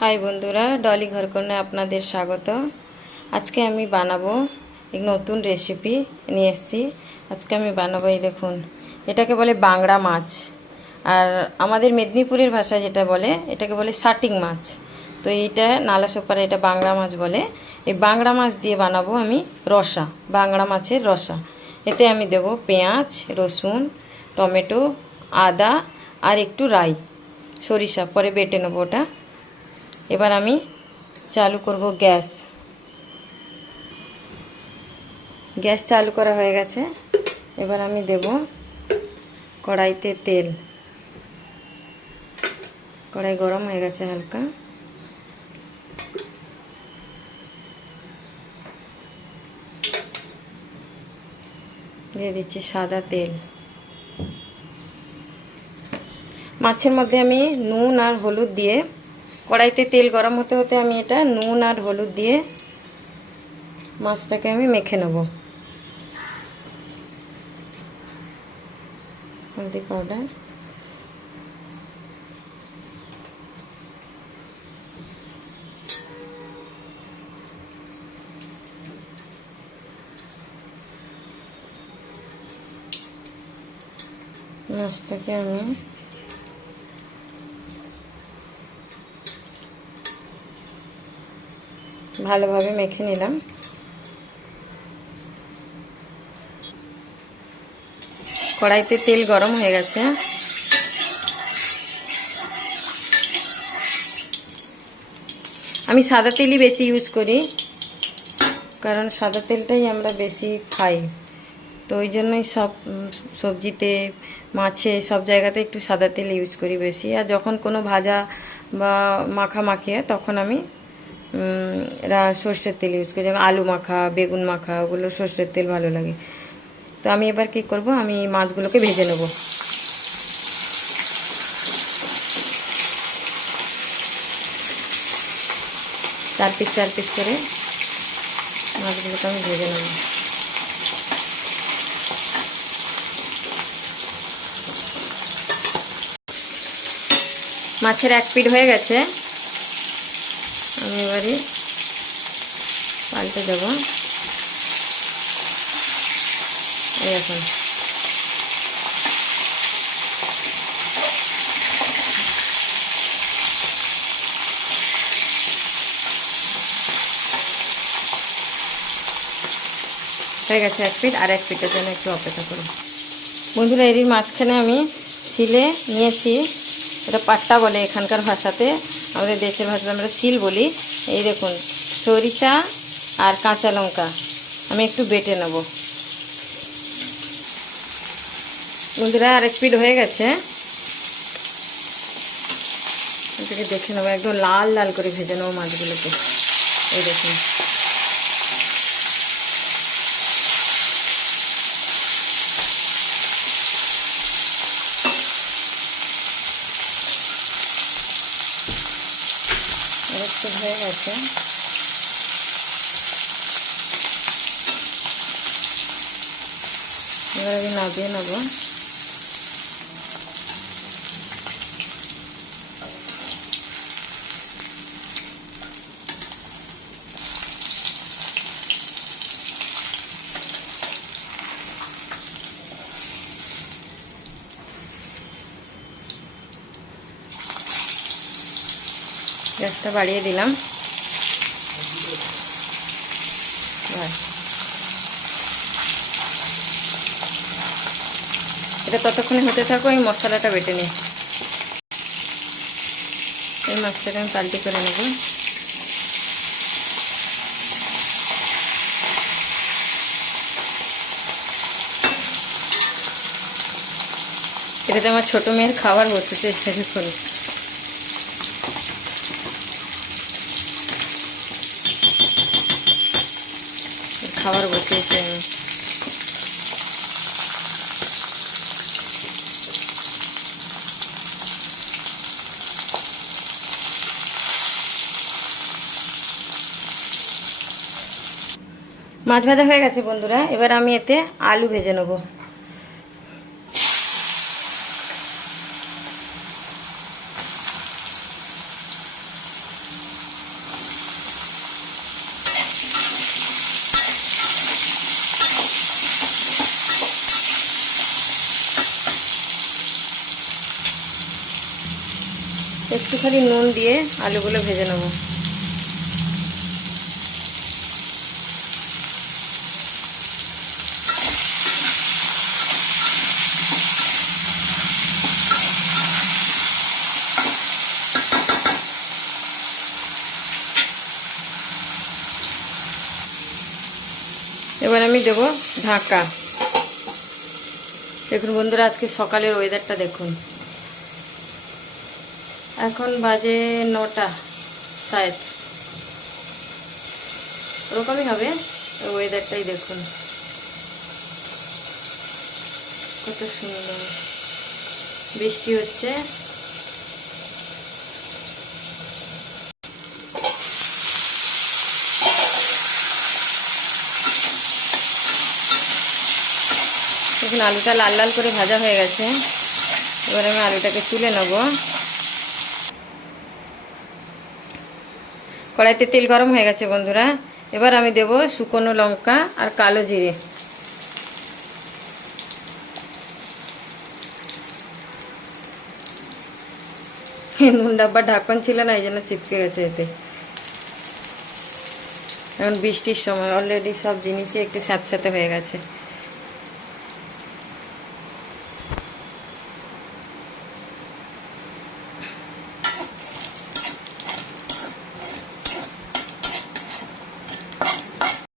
High বন্ধুরা, ডলি ঘরকন্যায় আপনাদের স্বাগত। আজকে আমি বানাবো এক নতুন রেসিপি নিয়ে এসেছি। আজকে আমি বানাবো, এই দেখুন, এটাকে বলে বাংড়া মাছ, আর আমাদের মেদিনীপুরের ভাষায় যেটা বলে এটাকে বলে শাটিং মাছ। তো এইটা নালাসোপারা, এটা বাংড়া মাছ বলে। এই বাংড়া মাছ দিয়ে বানাবো আমি রসা, বাংড়া মাছের রসা। এতে আমি দেব পেঁয়াজ, রসুন, টমেটো, আদা আর একটু রাই, সরিষা পরে বেটে নেবো ওটা। এবার আমি চালু করব গ্যাস। গ্যাস চালু করা হয়ে গেছে। এবার আমি দেব কড়াইতে তেল। কড়াই গরম হয়ে গেছে হালকা। দিয়ে দিচ্ছি সাদা তেল। মাছের মধ্যে আমি নুন আর হলুদ দিয়ে, কড়াইতে তেল গরম হতে হতে আমি এটা নুন আর হলুদ দিয়ে মাছটাকে আমি মেখে নেব। হলদি পাউডার, মাছটাকে আমি ভালোভাবে মেখে নিলাম। কড়াইতে তেল গরম হয়ে গেছে। আমি সাদা তেলই বেশি ইউজ করি, কারণ সাদা তেলটাই আমরা বেশি খাই। তো ওই জন্যই সব সবজিতে, মাছে, সব জায়গাতে একটু সাদা তেল ইউজ করি বেশি। আর যখন কোনো ভাজা বা মাখা হয় তখন আমি সর্ষের তেল ইউজ করি। যেমন আলু মাখা, বেগুন মাখা, ওগুলো সর্ষের তেল ভালো লাগে। তো আমি এবার কি করব, আমি মাছগুলোকে ভেজে নেব। চার পিস করে মাছগুলোকে আমি ভেজে নেব। মাছের এক পিঠ হয়ে গেছে, আমি এবারে পাল্টে দেব। এই এখন হয়ে গেছে এক পিঠ, আর এক পিঠের জন্য একটু অপেক্ষা করব। বন্ধুরা, এরই মাঝখানে আমি শিলে নিয়েছি, এটা পাট্টা বলে এখানকার ভাষাতে, আমাদের দেশের ভাষাতে আমরা শিল বলি। এই দেখুন, সরিষা আর কাঁচা লঙ্কা আমি একটু বেটে নেব। বন্ধুরা, আর এক পিঠ হয়ে গেছে, এটাকে দেখে নেবো। একদম লাল লাল করে ভেজে নেবো মাছগুলোকে। এই দেখুন, একটু হয়ে গেছে। এবার আমি নামিয়ে নেব। গ্যাসটা বাড়িয়ে দিলাম। এটা ততক্ষণে হতে থাকো, এই মশলাটা বেটে নিই। এই মাছটাকে আমি পাল্টি করে নেব। এটাতে আমার ছোটো মেয়ের খাবার বসেছে, দেখুন। খাবার বসিয়েছে আমি। মাছ ভাজা হয়ে গেছে বন্ধুরা, এবার আমি এতে আলু ভেজে নেব। একটুখানি নুন দিয়ে আলুগুলো ভেজে নেব। এবার আমি দেব ঢাকা। দেখুন বন্ধুরা, আজকে সকালের ওয়েদারটা দেখুন। এখন বাজে 9টা শায়দ, ওরকমই হবে। ওয়েদারটাই দেখুন কত সুন্দর, বৃষ্টি হচ্ছে। দেখুন আলুটা লাল লাল করে ভাজা হয়ে গেছে। এবার আমি আলুটাকে তুলে নেব। কড়াইতে তেল গরম হয়ে গেছে বন্ধুরা। এবার আমি দেব শুকনো লঙ্কা আর কালো জিরে। নুন ডাব্বার ঢাকন ছিল না, এই জন্য চিপকে গেছে এতে। এখন বৃষ্টির সময় অলরেডি সব জিনিসই একটু স্যাঁতস্যাঁতে হয়ে গেছে।